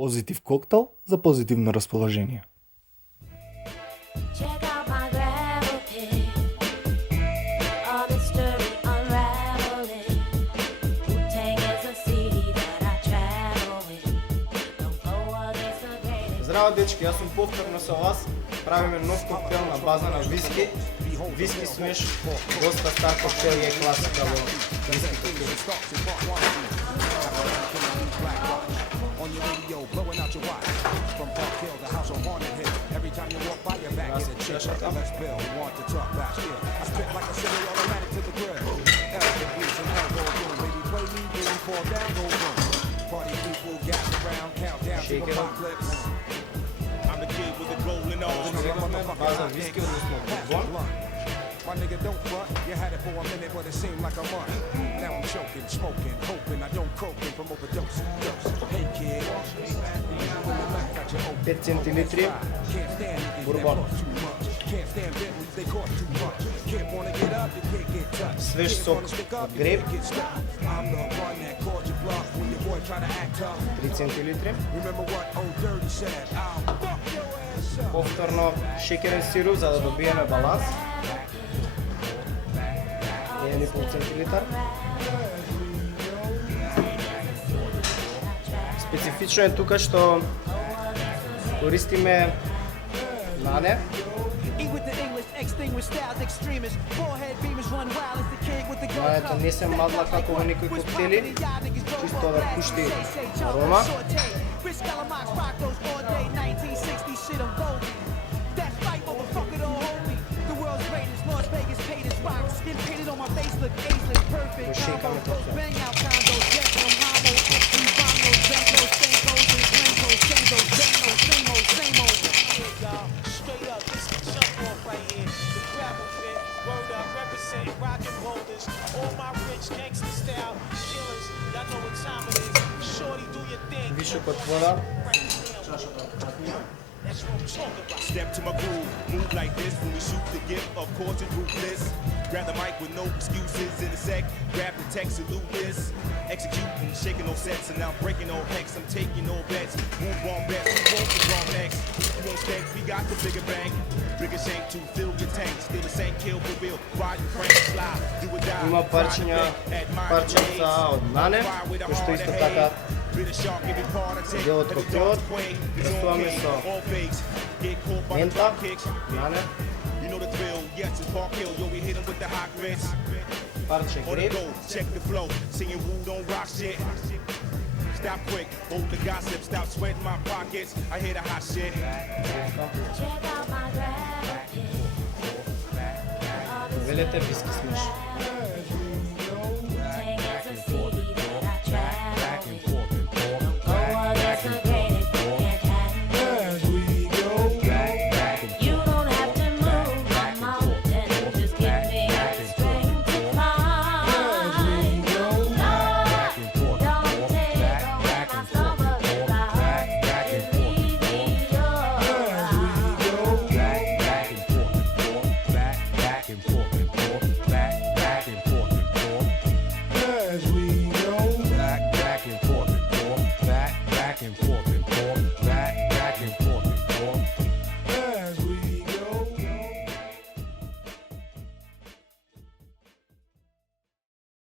Позитив коктейл за позитивно разположение. Check out my gravel pit. All this story unraveling. Wu-Tang is a city that I travel with. Don't go against the greatest. Здраво, дечки, аз съм повторно с вас. Правиме нов коктейл на база на виски. Виски смеш, доста стар коктейл и е класика во виски коктейл. On your radio, blowing out your watch. From Park Hill, the house on Haunted Hill. Every time you walk by your back, get a chick. Let's Bill, want to talk back here. I spit like a semi-automatic to the grill. Elegant beats and elbow room. Baby, play me, baby, fall down, go boom. Party people gather around, count down to apocalypse. I'm the kid with the golden arms. База виски, односно бурбон. My nigga, don't front. You had it for a minute, but it seemed like a month. Now I'm choking, smoking, hoping I don't croaking from overdose. Hey kid, 5 центилитри бурбон. Свеж сок от грейп. 3 центилитри. Повторно шекерен сируп за да добиеме баланс. 1,5 центилитар. Специфично е тука што користиме нане. Нането не се мадла како во некои коктели, чисто да пушти арома. Пошекаме тоа. Вишок од вода. Step to my groove, move like this when we shoot the gift, of course it's ruthless. Grab the mic with no excuses in a sec, grab the text, salute this. Executing, shaking no sets, and now breaking no hex. I'm taking no bets, move on bets, we won't be wrong next. You won't stay, we got the bigger bang. Bigger shank to fill your tank, still the same kill for real. Ride your crank, fly, do or die. Има парченца од нане, кој што исто така дел од коктейлот. Растуваме со мента, нане, парче грейп. Check the flow, singing woo don't rock shit. Stop quick, hold the gossip, stop sweating my pockets. I hear the hot shit. Check out my gravel pit. Велете виски смеш.